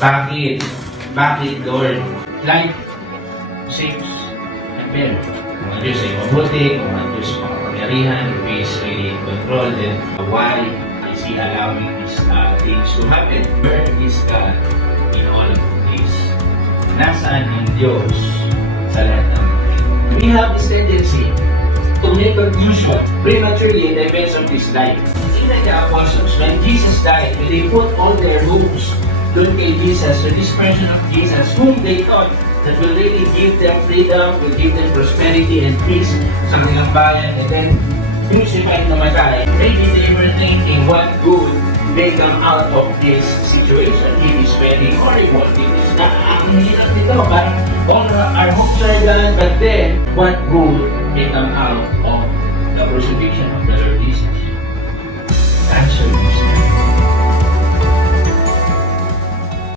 Bakit? Bakit, Lord? Life saves and better. Kung ang Diyos ay mabuti, kung ang Diyos makapangyarihan, if He is really in control, then why is He allowing these things to happen? Where is God in all of this? Nasaan ang Diyos sa lahat ng mga? We have this tendency to make conclusion prematurely in the events of this life. It's like the apostles, when Jesus died, when they put all their hopes doon kay Jesus, to this person of Jesus, whom they thought that will really give them freedom, will give them prosperity and peace sa kanilang bayan, and then crucified na namatay. Maybe they were thinking what good may come out of this situation. It is very horrible. It is not ang hirap nito. Parang all our hopes are done, but then what good